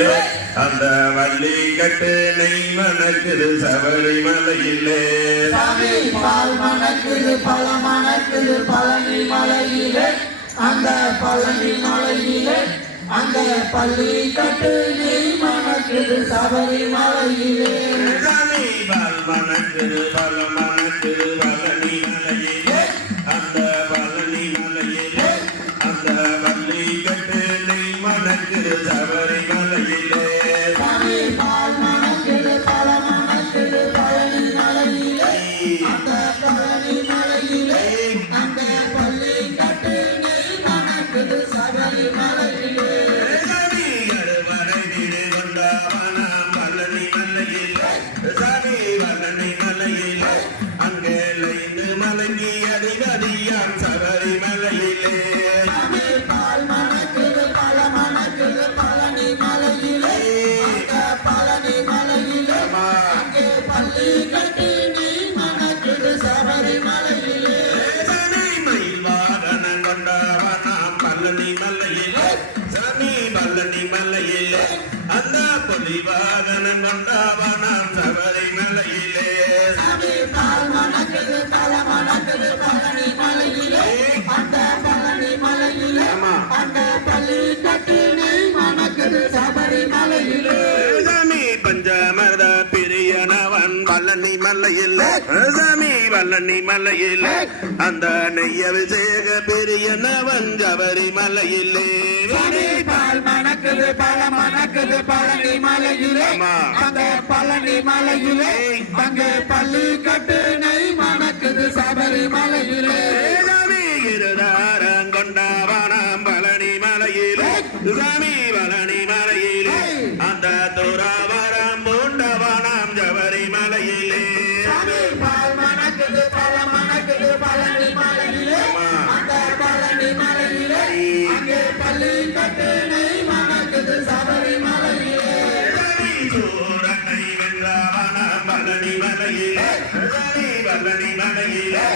மலையிலே அந்த வள்ளி கட்டு நெய் மணக்குது சபரிமலையிலே சாமி பால் மணக்குது பல மணக்குது பழனி மலையிலே. அந்த பழனி மலையிலே அந்த பள்ளி கட்டு நெய் மணக்குது சபரிமலையிலே சாமி பால் மணக்குது பல சபரிமலையிலே சாமி பால் அந்த பழனி மலையிலே அங்கே மணக்குது சபரிமலையிலே சாமி பஞ்சமர்த பிரியனவன். பழனி மலையில். சாமி பழனி மலையில். அந்த நெய்ய விசேக பிரியனவன் ஜபரி மலையிலே. பால் மணக்குது பல மணக்குது பழனி மலையிலே. அந்த பழனி மலையிலே. அங்கே பள்ளி கட்டு சாமி பழனி மலையிலே அந்த துறாவரம் பூண்டவனாம் மலையிலே பள்ளி கட்டு நெய் மணக்குது சூரனை பழனி மலையிலே பழனி மலையிலே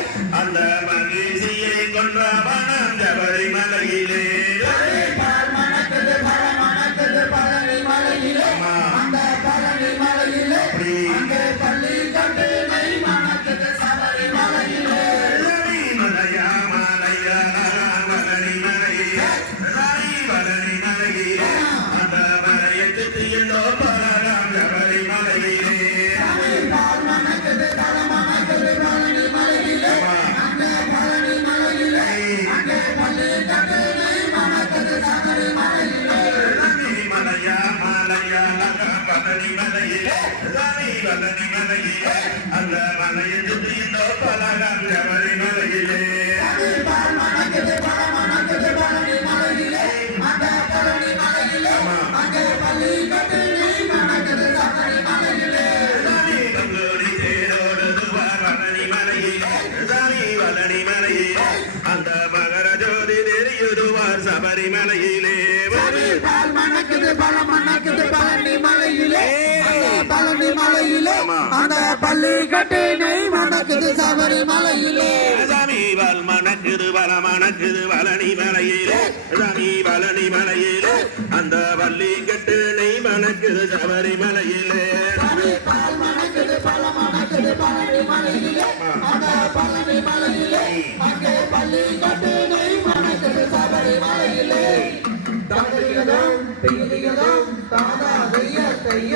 அந்த மகிழ்ச்சியை கொன்றவனாம் ஜபரி மலையிலே கட்டு நெய் மணக்குது சபரிமலையிலே சாமி மலையா மலையா பழனி மலையிலே மலையிலே சாமி பால் மணக்குது பல மணக்குது பழனி மலையிலே. பழனி மலையிலே அந்த பள்ளி கட்டு நெய் மணக்குது சபரிமலையிலே. சாமி வல் மணக்குது வல மணக்குது பழனி மலையிலே. சாமி பழனி மலையிலே அந்த வள்ளி கட்டு நெய் மணக்குது சபரிமலையிலே. சாமி பால் மணக்குது பல மணக்குது பழனி மலையிலே. அந்த பழனி மலையிலே அங்கே பள்ளி கட்டு தந்திரிகதம் தாதா தைய தைய